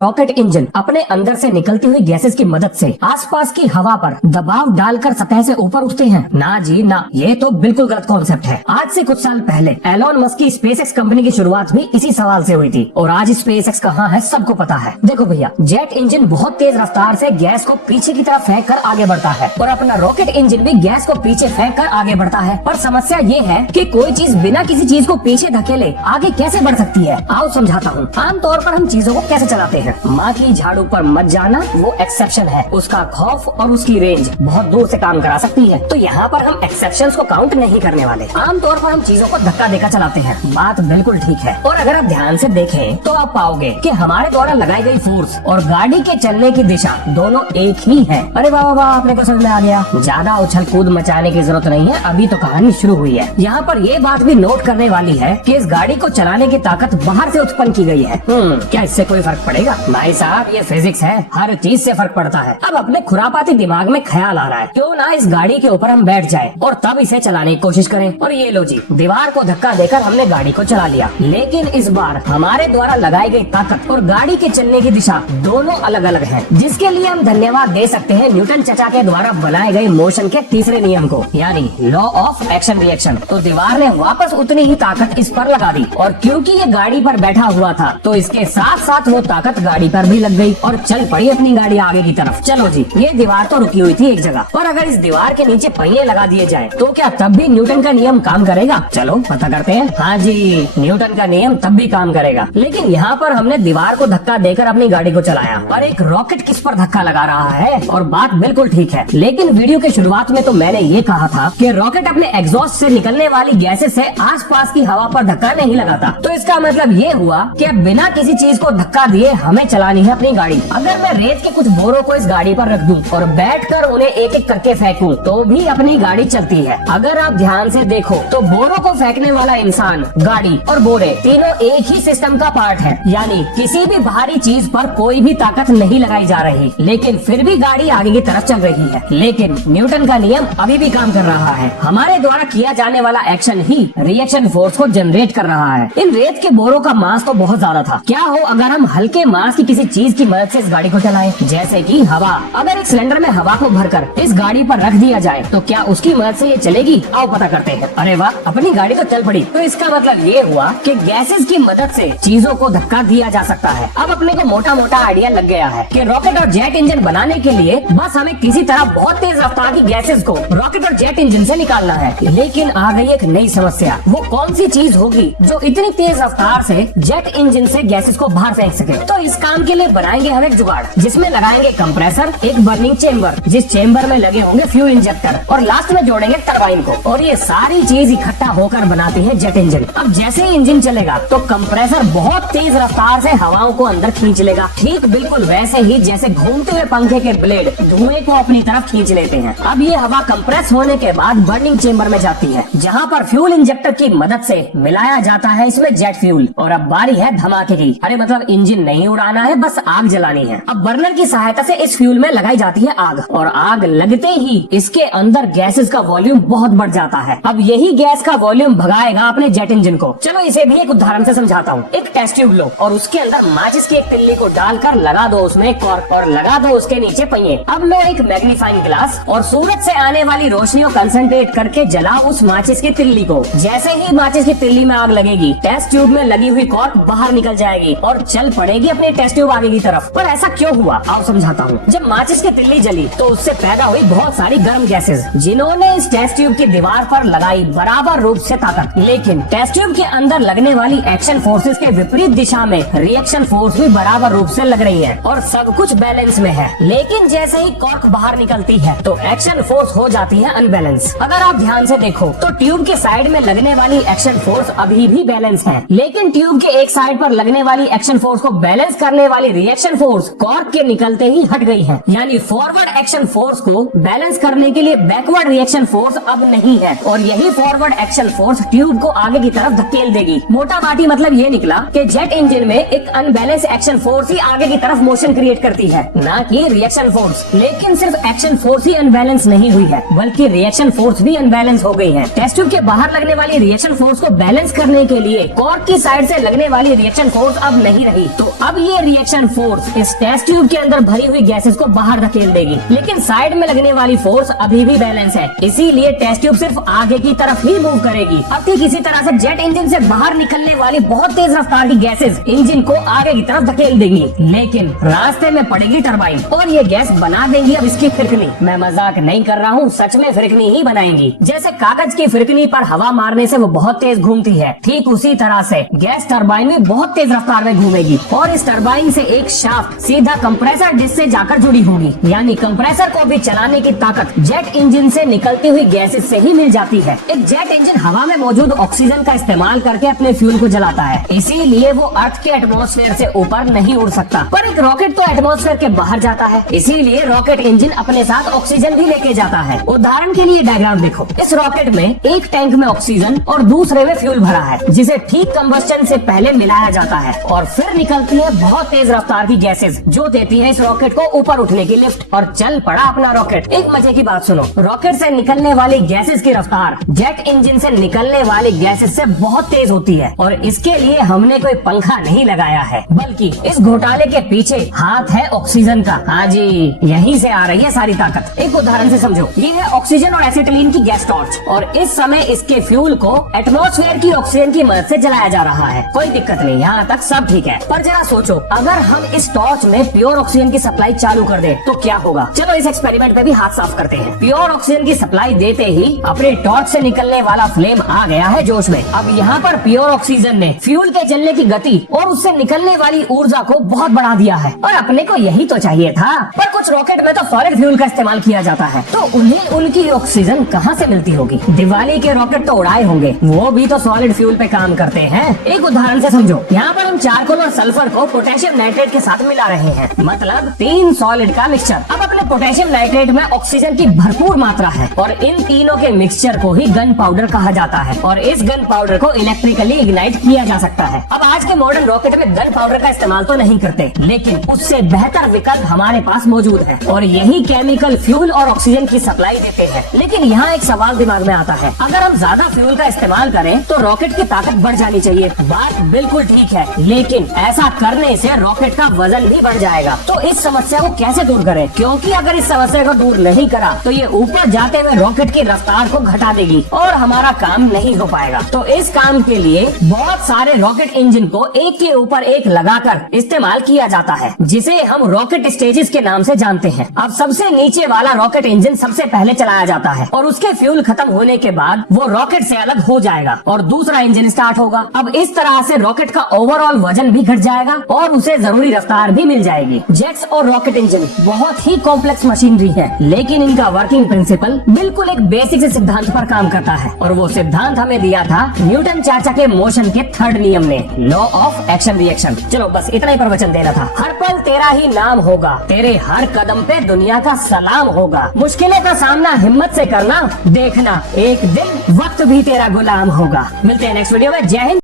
Rocket engine अपने अंदर से निकलती हुई गैसेस की मदद से आसपास की हवा पर दबाव डालकर सतह से ऊपर उठते हैं। ना जी ना, ये तो बिल्कुल गलत कॉन्सेप्ट है। आज से कुछ साल पहले एलोन मस्क की स्पेसएक्स कंपनी की शुरुआत भी इसी सवाल से हुई थी और आज स्पेसएक्स कहाँ है सबको पता है। देखो भैया, जेट इंजन बहुत तेज रफ्तार से गैस को पीछे की तरफ फेंक कर आगे बढ़ता है और अपना रॉकेट इंजन भी गैस को पीछे फेंक कर आगे बढ़ता है। पर समस्या ये है कि कोई चीज बिना किसी चीज को पीछे धकेले आगे कैसे बढ़ सकती है। आओ समझाता हूँ। आमतौर पर हम चीजों को कैसे चलाते हैं। माँ की झाड़ू पर मत जाना वो एक्सेप्शन है। उसका खौफ और उसकी रेंज बहुत दूर से काम करा सकती है। तो यहाँ पर हम एक्सेप्शंस को काउंट नहीं करने वाले। आमतौर पर हम चीजों को धक्का देकर चलाते हैं, बात बिल्कुल ठीक है। और अगर आप ध्यान से देखें तो आप पाओगे कि हमारे द्वारा लगाई गई फोर्स और गाड़ी के चलने की दिशा दोनों एक ही है। अरे वाह वाह, आपने को समझ में आ गया। ज्यादा उछल कूद मचाने की जरूरत नहीं है, अभी तो कहानी शुरू हुई है। यहाँ पर ये बात भी नोट करने वाली है कि इस गाड़ी को चलाने की ताकत बाहर से उत्पन्न की गई है। क्या इससे कोई फर्क पड़ेगा? भाई साहब, ये फिजिक्स है, हर चीज से फर्क पड़ता है। अब अपने खुरापाती दिमाग में ख्याल आ रहा है, क्यों ना इस गाड़ी के ऊपर हम बैठ जाएं और तब इसे चलाने की कोशिश करें। और ये लो जी, दीवार को धक्का देकर हमने गाड़ी को चला लिया। लेकिन इस बार हमारे द्वारा लगाई गई ताकत और गाड़ी के चलने की दिशा दोनों अलग अलग है, जिसके लिए हम धन्यवाद दे सकते हैं न्यूटन चचा के द्वारा बनाए गए मोशन के तीसरे नियम को, यानी लॉ ऑफ एक्शन रिएक्शन। तो दीवार ने वापस उतनी ही ताकत इस पर लगा दी और क्योंकि ये गाड़ी पर बैठा हुआ था तो इसके साथ साथ वो ताकत गाड़ी पर भी लग गई और चल पड़ी अपनी गाड़ी आगे की तरफ। चलो जी, ये दीवार तो रुकी हुई थी एक जगह, और अगर इस दीवार के नीचे पहिए लगा दिए जाए तो क्या तब भी न्यूटन का नियम काम करेगा? चलो पता करते हैं। हाँ जी, न्यूटन का नियम तब भी काम करेगा। लेकिन यहाँ पर हमने दीवार को धक्का देकर अपनी गाड़ी को चलाया और एक रॉकेट किस पर धक्का लगा रहा है? और बात बिल्कुल ठीक है, लेकिन वीडियो के शुरुआत में तो मैंने ये कहा था कि रॉकेट अपने एग्जॉस्ट से निकलने वाली गैसेस से आसपास की हवा पर धक्का नहीं लगाता। तो इसका मतलब ये हुआ कि बिना किसी चीज को धक्का दिए हमें चलानी है अपनी गाड़ी। अगर मैं रेत के कुछ बोरों को इस गाड़ी पर रख दूं और बैठकर उन्हें एक एक करके फेंकूं तो भी अपनी गाड़ी चलती है। अगर आप ध्यान से देखो तो बोरों को फेंकने वाला इंसान, गाड़ी और बोरे तीनों एक ही सिस्टम का पार्ट है, यानी किसी भी बाहरी चीज पर कोई भी ताकत नहीं लगाई जा रही, लेकिन फिर भी गाड़ी आगे की तरफ चल रही है। लेकिन न्यूटन का नियम अभी भी काम कर रहा है। हमारे द्वारा किया जाने वाला एक्शन ही रिएक्शन फोर्स को जनरेट कर रहा है। इन रेत के बोरों का मास तो बहुत ज्यादा था। क्या हो अगर हम हल्के मास की किसी चीज की मदद से इस गाड़ी को चलाएं, जैसे कि हवा। अगर एक सिलेंडर में हवा को भरकर इस गाड़ी पर रख दिया जाए तो क्या उसकी मदद से ये चलेगी? आओ पता करते हैं। अरे वाह, अपनी गाड़ी तो चल पड़ी। तो इसका मतलब ये हुआ कि गैसेस की मदद से चीजों को धक्का दिया जा सकता है। अब अपने को मोटा मोटा आइडिया लग गया है कि रॉकेट और जेट इंजन बनाने के लिए बस हमें किसी तरह बहुत तेज रफ्तार की गैसेस को रॉकेट और जेट इंजन से निकालना है। लेकिन आ गई एक नई समस्या। वो कौन सी चीज होगी जो इतनी तेज रफ्तार से जेट इंजन से गैसेस को बाहर फेंक सके? तो इस काम के लिए बनाएंगे हम एक जुगाड़, जिसमें लगाएंगे कंप्रेसर, एक बर्निंग चेम्बर, जिस चेम्बर में लगे होंगे फ्यूल इंजेक्टर, और लास्ट में जोड़ेंगे टरबाइन को। और ये सारी चीज इकट्ठा होकर बनाती है जेट इंजन। अब जैसे ही इंजन चलेगा तो कंप्रेसर बहुत तेज रफ्तार से हवाओं को अंदर खींच लेगा, ठीक बिल्कुल वैसे ही जैसे घूमते हुए पंखे के ब्लेड धुएं को अपनी तरफ खींच लेते हैं। अब ये हवा कंप्रेस होने के बाद बर्निंग चेम्बर में जाती है, जहाँ पर फ्यूल इंजेक्टर की मदद से मिलाया जाता है इसमें जेट फ्यूल। और अब बारी है धमाके की। अरे मतलब इंजन नहीं उड़ाना है, बस आग जलानी है। अब बर्नर की सहायता से इस फ्यूल में लगाई जाती है आग, और आग लगते ही इसके अंदर गैसेस का वॉल्यूम बहुत बढ़ जाता है। अब यही गैस का वॉल्यूम भगाएगा अपने जेट इंजन को। चलो इसे भी एक उदाहरण से समझाता हूँ। एक टेस्ट ट्यूब लो और उसके अंदर माचिस की एक तिल्ली को डालकर लगा दो उसमें एक कॉर्क और लगा दो उसके नीचे पहिए। अब लो एक मैग्नीफाइंग ग्लास और सूरज से आने वाली रोशनी को कंसंट्रेट करके जलाओ उस माचिस की तिल्ली को। जैसे ही माचिस की तिल्ली में आग लगेगी, टेस्ट ट्यूब में लगी हुई कॉर्क बाहर निकल जाएगी और चल पड़ेगी अपने टेस्ट ट्यूब आगे की तरफ। पर ऐसा क्यों हुआ, आओ समझाता हूँ। जब माचिस की तिल्ली जली तो उससे पैदा हुई बहुत सारी गर्म गैसेस, जिन्होंने इस टेस्ट ट्यूब की दीवार पर लगाई बराबर रूप से ताकत। लेकिन टेस्ट ट्यूब के अंदर लगने वाली एक्शन फोर्सेस के विपरीत दिशा में रिएक्शन फोर्स भी बराबर रूप से लग रही है और सब कुछ बैलेंस में है। लेकिन जैसे ही कॉर्क बाहर निकलती है तो एक्शन फोर्स हो जाती है अनबैलेंस। अगर आप ध्यान से देखो तो ट्यूब के साइड में लगने वाली एक्शन फोर्स अभी भी बैलेंस है, लेकिन ट्यूब के एक साइड पर लगने वाली एक्शन फोर्स को बैलेंस करने वाली रिएक्शन फोर्स कॉर्क के निकलते ही हट गई है। यानी फॉरवर्ड एक्शन फोर्स को बैलेंस करने के लिए बैकवर्ड रिएक्शन फोर्स अब नहीं है, और यही फॉरवर्ड एक्शन फोर्स ट्यूब को आगे की तरफ धकेल देगी। मोटा माटी मतलब ये निकला कि जेट इंजन में एक अनबैलेंस एक्शन फोर्स ही आगे की तरफ मोशन क्रिएट करती है, ना कि रिएक्शन फोर्स। लेकिन सिर्फ एक्शन फोर्स ही अनबैलेंस नहीं हुई है, बल्कि रिएक्शन फोर्स भी अनबैलेंस हो गई है। टेस्ट ट्यूब के बाहर लगने वाली रिएक्शन फोर्स को बैलेंस करने के लिए कॉर्क की साइड से लगने वाली रिएक्शन फोर्स अब नहीं रही। तो अब ये रिएक्शन फोर्स इस टेस्ट ट्यूब के अंदर भरी हुई गैसेस को बाहर धकेल देगी, लेकिन साइड में लगने वाली फोर्स अभी भी बैलेंस है, इसीलिए टेस्ट ट्यूब सिर्फ आगे की तरफ ही मूव करेगी। अब ठीक इसी तरह से जेट इंजन से बाहर निकलने वाली बहुत तेज रफ्तार की गैसेस इंजन को आगे की तरफ धकेल देंगी, लेकिन रास्ते में पड़ेगी टरबाइन और ये गैस बना देंगी अब इसकी फिरकनी। मैं मजाक नहीं कर रहा हूँ, सच में फिरकनी ही बनाएंगी। जैसे कागज की फिरकनी पर हवा मारने से वो बहुत तेज घूमती है, ठीक उसी तरह से गैस टरबाइन में बहुत तेज रफ्तार में घूमेगी और इस टरबाइन से एक शाफ्ट सीधा कंप्रेसर डिस्क से जाकर जुड़ी होगी, यानी कंप्रेसर को भी चलाने की ताकत जेट इंजन से निकलती हुई गैसेस से ही मिल जाती है। एक जेट इंजन हवा में मौजूद ऑक्सीजन का इस्तेमाल करके अपने फ्यूल को जलाता है, इसीलिए वो अर्थ के एटमॉस्फेयर से ऊपर नहीं उड़ सकता। पर एक रॉकेट तो एटमॉस्फेयर के बाहर जाता है, इसीलिए रॉकेट इंजन अपने साथ ऑक्सीजन भी लेके जाता है। उदाहरण के लिए डायग्राम देखो, इस रॉकेट में एक टैंक में ऑक्सीजन और दूसरे में फ्यूल भरा है, जिसे ठीक कंबस्टन से पहले मिलाया जाता है और फिर निकलती है बहुत तेज रफ्तार की गैसेस, जो देती है इस रॉकेट को ऊपर उठने की लिफ्ट और चल पड़ा अपना रॉकेट। एक मजे की बात सुनो, रॉकेट से निकलने वाली गैसेस की रफ्तार जेट इंजन से निकलने वाली गैसेस से बहुत तेज होती है और इसके लिए हमने कोई पंखा नहीं लगाया है, बल्कि इस घोटाले के पीछे हाथ है ऑक्सीजन का। हाँ जी, यहीं से आ रही है सारी ताकत। एक उदाहरण से समझो, ये है ऑक्सीजन और एसिटिलीन की गैस टॉर्च और इस समय इसके फ्यूल को एटमॉस्फेयर की ऑक्सीजन की मदद से जलाया जा रहा है। कोई दिक्कत नहीं, यहाँ तक सब ठीक है। पर जरा सोचो, अगर हम इस टॉर्च में प्योर ऑक्सीजन की सप्लाई चालू कर दें तो क्या होगा। चलो इस एक्सपेरिमेंट पे भी हाथ साफ करते हैं। प्योर ऑक्सीजन की सप्लाई देते ही अपने टॉर्च से निकलने वाला फ्लेम आ गया है जोश में। अब यहाँ पर प्योर ऑक्सीजन ने फ्यूल के जलने की गति और उससे निकलने वाली ऊर्जा को बहुत बढ़ा दिया है और अपने को यही तो चाहिए था। पर कुछ रॉकेट में तो सॉलिड फ्यूल का इस्तेमाल किया जाता है, तो उन्हें उनकी ऑक्सीजन कहाँ से मिलती होगी। दिवाली के रॉकेट तो उड़ाए होंगे, वो भी तो सॉलिड फ्यूल पे काम करते हैं। एक उदाहरण से समझो, यहाँ पर हम चारकोल और सल्फर को पोटेशियम नाइट्रेट के साथ मिला रहे हैं, मतलब 3 सॉलिड का मिक्सचर। अब अपने पोटेशियम नाइट्रेट में ऑक्सीजन की भरपूर मात्रा है और इन तीनों के मिक्सचर को ही गन पाउडर कहा जाता है और इस गन पाउडर को इलेक्ट्रिकली इग्नाइट किया जा सकता है। अब आज के मॉडर्न रॉकेट में गन पाउडर का इस्तेमाल तो नहीं करते, लेकिन उससे बेहतर विकल्प हमारे पास मौजूद है और यही केमिकल फ्यूल और ऑक्सीजन की सप्लाई देते हैं। लेकिन यहाँ एक सवाल दिमाग में आता है, अगर हम ज्यादा फ्यूल का इस्तेमाल करें तो रॉकेट की ताकत बढ़ जानी चाहिए। बात बिल्कुल ठीक है, लेकिन ऐसा करने से रॉकेट का वजन भी बढ़ जाएगा। तो इस समस्या को कैसे दूर करें, क्योंकि अगर इस समस्या को दूर नहीं करा तो ये ऊपर जाते हुए रॉकेट की रफ्तार को घटा देगी और हमारा काम नहीं हो पाएगा। तो इस काम के लिए बहुत सारे रॉकेट इंजन को एक के ऊपर एक लगाकर इस्तेमाल किया जाता है, जिसे हम रॉकेट स्टेजेस के नाम से जानते हैं। अब सबसे नीचे वाला रॉकेट इंजन सबसे पहले चलाया जाता है और उसके फ्यूल खत्म होने के बाद वो रॉकेट से अलग हो जाएगा और दूसरा इंजन स्टार्ट होगा। अब इस तरह से रॉकेट का ओवरऑल वजन भी घट जाएगा और उसे जरूरी रफ्तार भी मिल जाएगी। जेट्स और रॉकेट इंजन बहुत ही कॉम्प्लेक्स मशीनरी है, लेकिन इनका वर्किंग प्रिंसिपल बिल्कुल एक बेसिक से सिद्धांत पर काम करता है और वो सिद्धांत हमें दिया था न्यूटन चाचा के मोशन के 3rd नियम ने, लॉ ऑफ एक्शन रिएक्शन। चलो बस इतना ही प्रवचन देना था। हर पल तेरा ही नाम होगा, तेरे हर कदम पे दुनिया का सलाम होगा। मुश्किलों का सामना हिम्मत से करना, देखना एक दिन वक्त भी तेरा गुलाम होगा। मिलते हैं नेक्स्ट वीडियो में। जय हिंद।